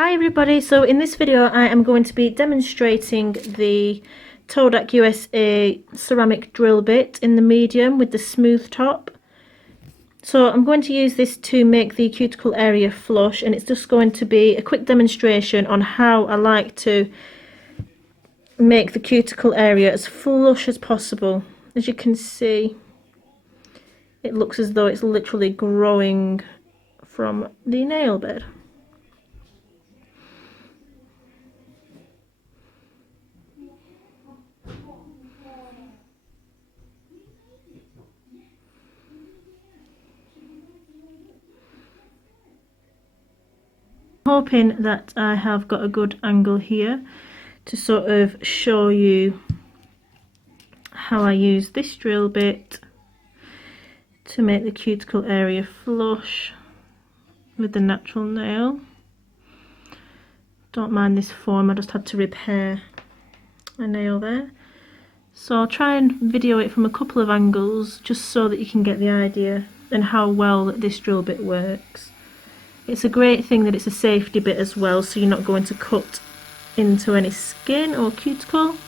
Hi everybody, so in this video I am going to be demonstrating the ToDacUsa ceramic drill bit in the medium with the smooth top. So I'm going to use this to make the cuticle area flush, and it's just going to be a quick demonstration on how I like to make the cuticle area as flush as possible. As you can see, it looks as though it's literally growing from the nail bed. Hoping that I have got a good angle here to sort of show you how I use this drill bit to make the cuticle area flush with the natural nail. Don't mind this form, I just had to repair a nail there. So I'll try and video it from a couple of angles just so that you can get the idea and how well that this drill bit works. It's a great thing that it's a safety bit as well, so you're not going to cut into any skin or cuticle.